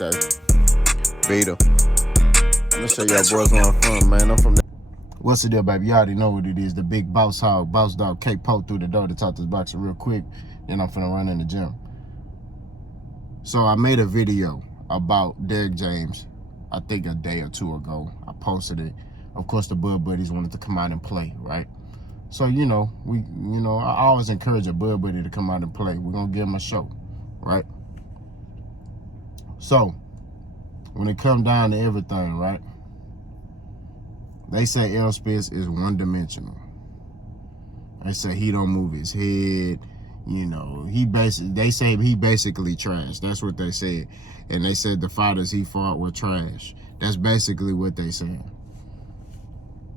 Okay. Beta. I'm gonna show y'all boys where I'm from, man. I'm from the... What's the deal, baby? You already know what it is. The big boss hog, boss dog, K-Po through the door to talk this boxer real quick. Then I'm finna run in the gym. So I made a video about Derrick James, I think a day or two ago. I posted it. Of course, the Bud Buddies wanted to come out and play, right? So, I always encourage a Bud Buddy to come out and play. We're gonna give him a show, right? So, when it comes down to everything, right? They say Errol Spence is one-dimensional. They say he don't move his head. They say he basically trash. That's what they said. And they said the fighters he fought were trash. That's basically what they said.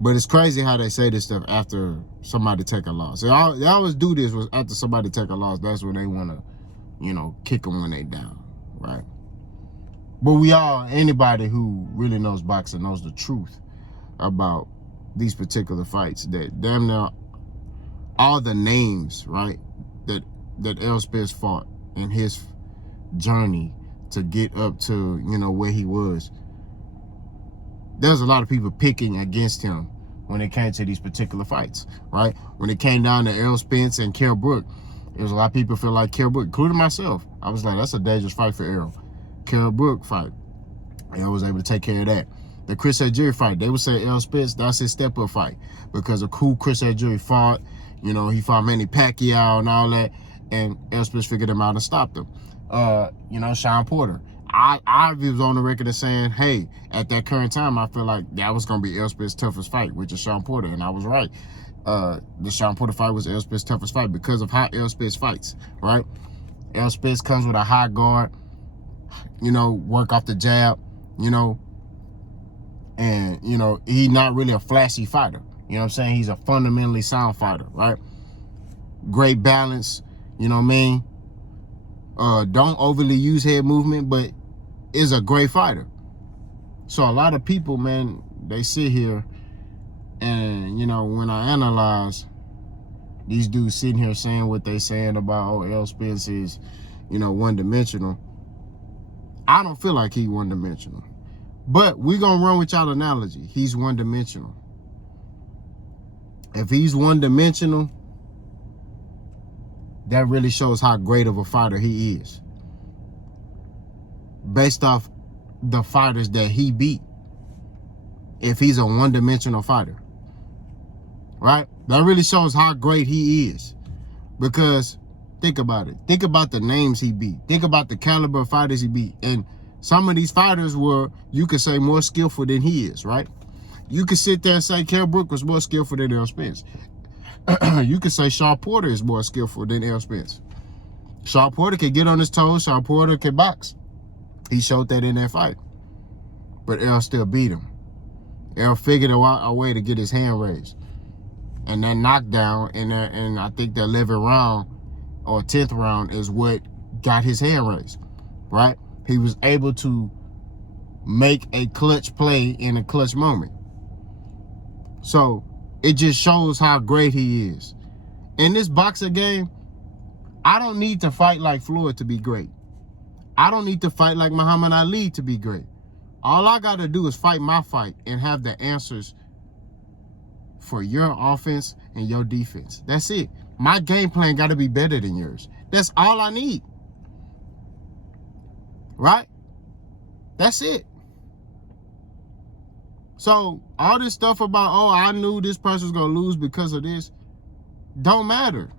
But it's crazy how they say this stuff after somebody take a loss. They always do this was after somebody take a loss. That's when they want to, kick them when they down, right? But anybody who really knows boxing knows the truth about these particular fights. That damn near all the names, right, that Errol Spence fought in his journey to get up to, where he was. There's a lot of people picking against him when it came to these particular fights, right? When it came down to Errol Spence and Kell Brook, there was a lot of people feel like Kell Brook, including myself. I was like, that's a dangerous fight for Errol. Kell Brook fight, Errol was able to take care of that. The Chris Algieri fight, they would say Errol Spence, that's his step-up fight because of who Chris Algieri fought. He fought Manny Pacquiao and all that, and Errol Spence figured him out and stopped him. Sean Porter. I was on the record of saying, hey, at that current time, I feel like that was going to be Errol Spence's toughest fight, which is Sean Porter, and I was right. The Sean Porter fight was Errol Spence's toughest fight because of how Errol Spence fights, right? Errol Spence comes with a high guard, work off the jab, and, he's not really a flashy fighter. You know what I'm saying? He's a fundamentally sound fighter, right? Great balance, you know what I mean? Don't overly use head movement, but is a great fighter. So a lot of people, man, they sit here and, when I analyze these dudes sitting here saying what they saying about, Errol Spence is, one-dimensional, I don't feel like he's one-dimensional. But we're going to run with y'all analogy. He's one-dimensional. If he's one-dimensional, that really shows how great of a fighter he is. Based off the fighters that he beat. If he's a one-dimensional fighter. Right? That really shows how great he is. Because, think about it. Think about the names he beat. Think about the caliber of fighters he beat. And some of these fighters were, you could say, more skillful than he is, right? You could sit there and say Kell Brook was more skillful than Errol Spence. You could say Sean Porter is more skillful than Errol Spence. Sean Porter can get on his toes. Sean Porter can box. He showed that in that fight. But Errol still beat him. Errol figured out a way to get his hand raised. And that knockdown and I think the 11th round or 10th round is what got his hand raised, right? He was able to make a clutch play in a clutch moment. So it just shows how great he is. In this boxing game, I don't need to fight like Floyd to be great. I don't need to fight like Muhammad Ali to be great. All I got to do is fight my fight and have the answers for your offense and your defense. That's it. My game plan got to be better than yours. That's all I need. Right? That's it. So all this stuff about, I knew this person was going to lose because of this, don't matter.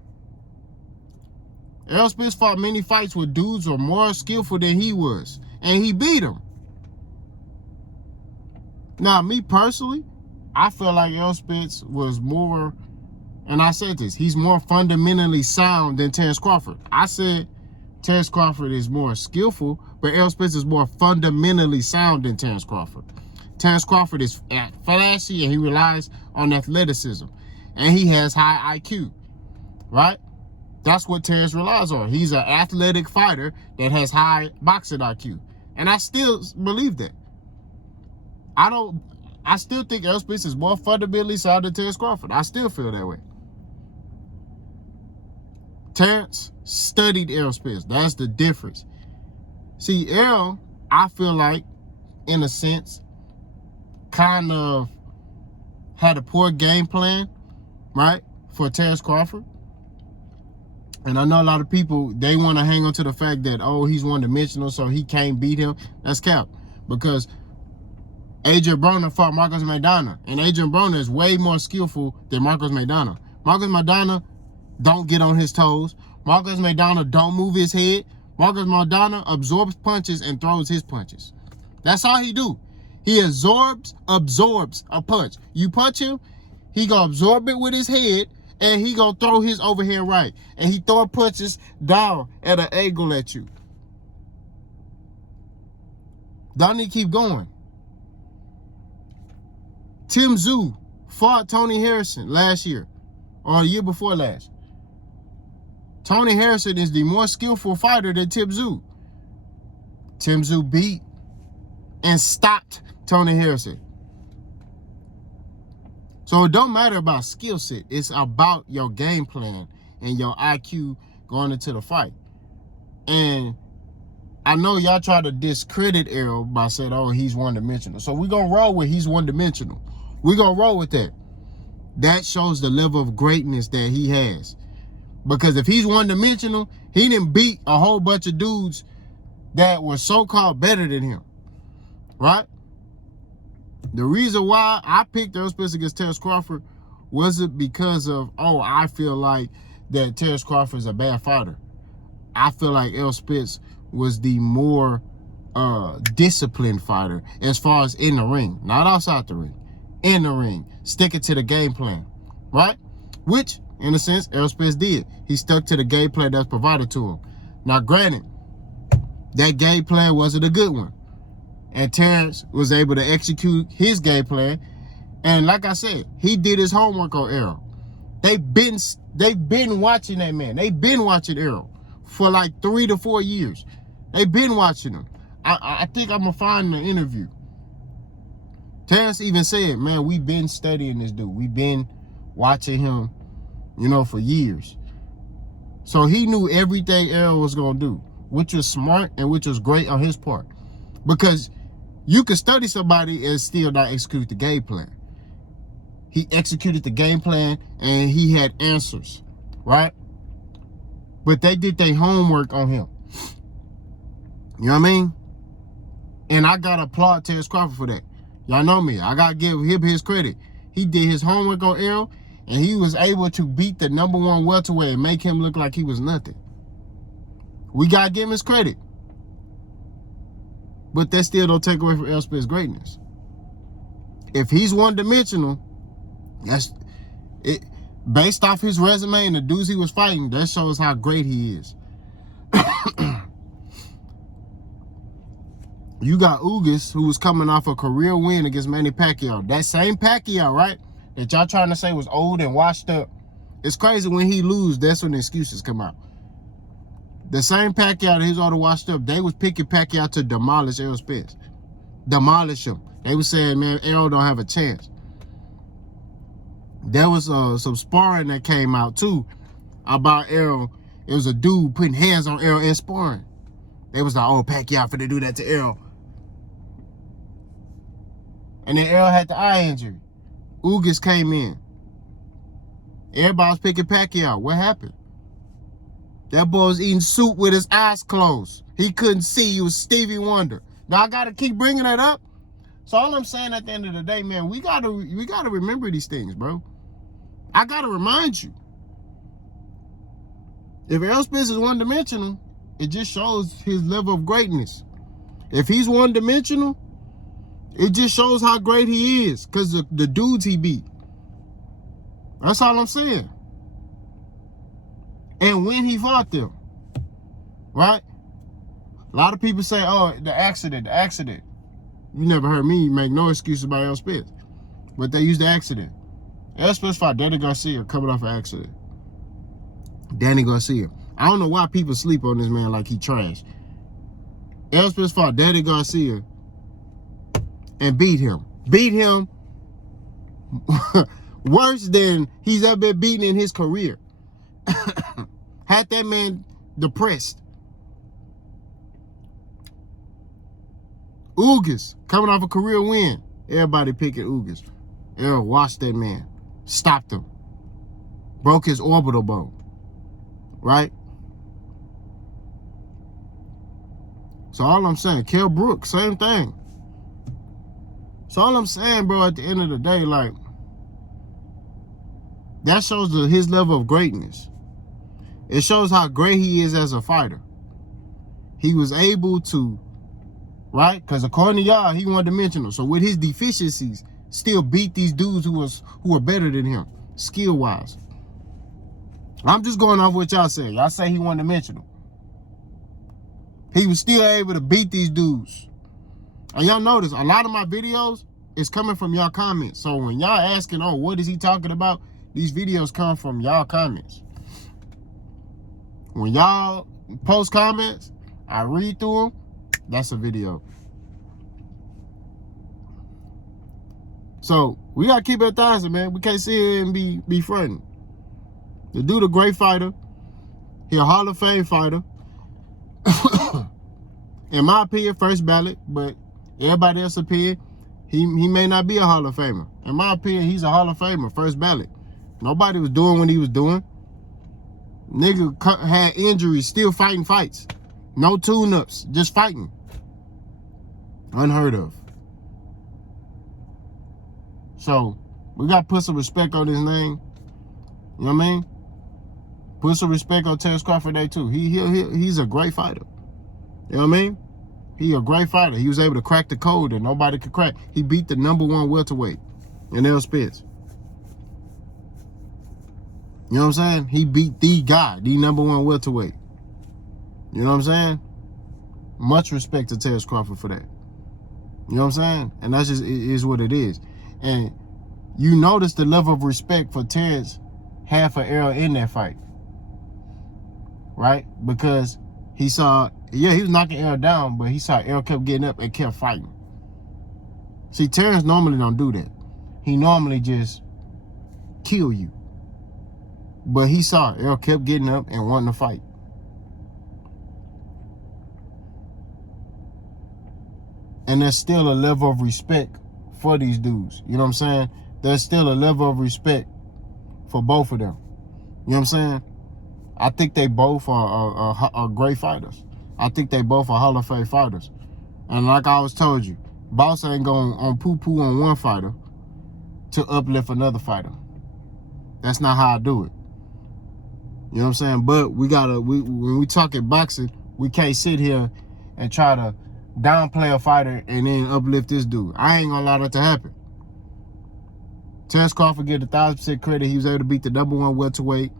Errol Spence fought many fights with dudes who were more skillful than he was, and he beat them. Now, me personally, I feel like Errol Spence was more, and I said this, he's more fundamentally sound than Terrence Crawford. I said Terrence Crawford is more skillful, but Errol Spence is more fundamentally sound than Terrence Crawford. Terrence Crawford is flashy and he relies on athleticism. And he has high IQ, right? That's what Terrence relies on. He's an athletic fighter that has high boxing IQ. And I still believe that. I still think Errol Spence is more fundamentally sound than Terrence Crawford. I still feel that way. Terrence studied Errol Spence. That's the difference. See, Errol, I feel like, in a sense, kind of had a poor game plan, right, for Terrence Crawford. And I know a lot of people, they want to hang on to the fact that, oh, he's one-dimensional, so he can't beat him. That's cap. Because Adrian Broner fought Marcos Maidana, and Adrian Broner is way more skillful than Marcos Maidana. Marcos Maidana don't get on his toes. Marcos Maidana don't move his head. Marcos Maidana absorbs punches and throws his punches. That's all he do. He absorbs a punch. You punch him, he gonna absorb it with his head, and he gonna throw his overhand right. And he throw punches down at an angle at you. Don't need to keep going. Tim Tszyu fought Tony Harrison last year, or the year before last. Tony Harrison is the more skillful fighter than Tim Tszyu. Tim Tszyu beat and stopped Tony Harrison. So it don't matter about skill set. It's about your game plan and your IQ going into the fight. And I know y'all try to discredit Errol by saying, oh, he's one-dimensional. So we're going to roll with he's one-dimensional. We're going to roll with that. That shows the level of greatness that he has. Because if he's one-dimensional, he didn't beat a whole bunch of dudes that were so-called better than him. Right? The reason why I picked Errol Spence against Terrence Crawford wasn't because of, oh, I feel like that Terrence Crawford is a bad fighter. I feel like Errol Spence was the more disciplined fighter as far as in the ring, not outside the ring, in the ring, sticking to the game plan, right? Which, in a sense, Errol Spence did. He stuck to the game plan that's provided to him. Now, granted, that game plan wasn't a good one. And Terrence was able to execute his game plan. And like I said, he did his homework on Errol. They've been watching that man. They've been watching Errol for like 3 to 4 years. They've been watching him. I think I'm going to find the interview. Terrence even said, man, we've been studying this dude. We've been watching him, for years. So he knew everything Errol was going to do, which was smart and which was great on his part. Because you can study somebody and still not execute the game plan. He executed the game plan and he had answers, right? But they did their homework on him. You know what I mean? And I got to applaud Terrence Crawford for that. Y'all know me. I got to give him his credit. He did his homework on Errol and he was able to beat the #1 welterweight and make him look like he was nothing. We got to give him his credit. But that still don't take away from Errol Spence's greatness. If he's one-dimensional, that's it. Based off his resume and the dudes he was fighting, that shows how great he is. You got Ugas, who was coming off a career win against Manny Pacquiao. That same Pacquiao, right, that y'all trying to say was old and washed up. It's crazy when he lose, that's when the excuses come out. The same Pacquiao that he's all washed up, they was picking Pacquiao to demolish Errol Spence. Demolish him. They was saying, man, Errol don't have a chance. There was some sparring that came out, too, about Errol. It was a dude putting hands on Errol and sparring. They was like, oh, Pacquiao finna do that to Errol. And then Errol had the eye injury. Ugas came in. Everybody was picking Pacquiao. What happened? That boy was eating soup with his eyes closed. He couldn't see. He was Stevie Wonder. Now I gotta keep bringing that up. So all I'm saying at the end of the day, man, we gotta remember these things, bro. I gotta remind you. If Errol Spence is one-dimensional, it just shows his level of greatness. If he's one-dimensional, it just shows how great he is because of the dudes he beat. That's all I'm saying. And when he fought them, right? A lot of people say, oh, the accident. You never heard me make no excuses about Errol Spence. But they used the accident. Errol Spence fought Danny Garcia coming off an accident. Danny Garcia. I don't know why people sleep on this man like he trash. Errol Spence fought Danny Garcia and beat him. Beat him worse than he's ever been beaten in his career. Had that man depressed. Ugas, coming off a career win. Everybody picking Ugas. Errol watched that man. Stopped him. Broke his orbital bone. Right? So all I'm saying, Kell Brook, same thing. So all I'm saying, bro, at the end of the day, like, that shows his level of greatness. It shows how great he is as a fighter. He was able to, right? Because according to y'all, he one-dimensional. So with his deficiencies, still beat these dudes who are better than him, skill-wise. I'm just going off what y'all say. Y'all say he one-dimensional. He was still able to beat these dudes. And y'all notice, a lot of my videos is coming from y'all comments. So when y'all asking, oh, what is he talking about? These videos come from y'all comments. When y'all post comments, I read through them. That's a video. So we gotta keep it 1,000, man. We can't sit here and be fronting. The dude a great fighter. He a Hall of Fame fighter. In my opinion, first ballot, but everybody else's opinion, he may not be a Hall of Famer. In my opinion, he's a Hall of Famer, first ballot. Nobody was doing what he was doing. Nigga had injuries, still fighting fights. No tune-ups, just fighting. Unheard of. So, we got to put some respect on his name. You know what I mean? Put some respect on Terrence Crawford Day too. He's a great fighter. You know what I mean? He a great fighter. He was able to crack the code that nobody could crack. He beat the #1 welterweight in Errol Spence. You know what I'm saying? He beat the guy, the #1 welterweight. You know what I'm saying? Much respect to Terrence Crawford for that. You know what I'm saying? And that's just, it is what it is. And you notice the level of respect for Terrence had for Errol in that fight. Right? Because he saw, yeah, he was knocking Errol down, but he saw Errol kept getting up and kept fighting. See, Terrence normally don't do that. He normally just kill you. But he saw Errol kept getting up and wanting to fight. And there's still a level of respect for these dudes. You know what I'm saying? There's still a level of respect for both of them. You know what I'm saying? I think they both are great fighters. I think they both are Hall of Fame fighters. And like I always told you, boss ain't going on poo-poo on one fighter to uplift another fighter. That's not how I do it. You know what I'm saying? But we gotta, when we talk at boxing, we can't sit here and try to downplay a fighter and then uplift this dude. I ain't gonna allow that to happen. Terrence Crawford get 1,000% credit. He was able to beat the #1 welterweight,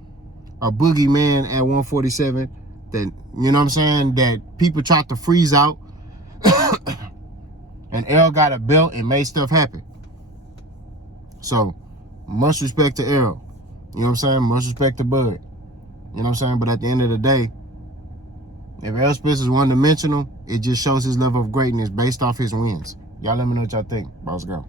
a boogeyman at 147. That, you know what I'm saying, that people tried to freeze out. And Errol got a belt and made stuff happen. So, much respect to Errol. You know what I'm saying? Much respect to Bud. You know what I'm saying? But at the end of the day, if Errol Spence is one-dimensional, it just shows his level of greatness based off his wins. Y'all let me know what y'all think. Boss go.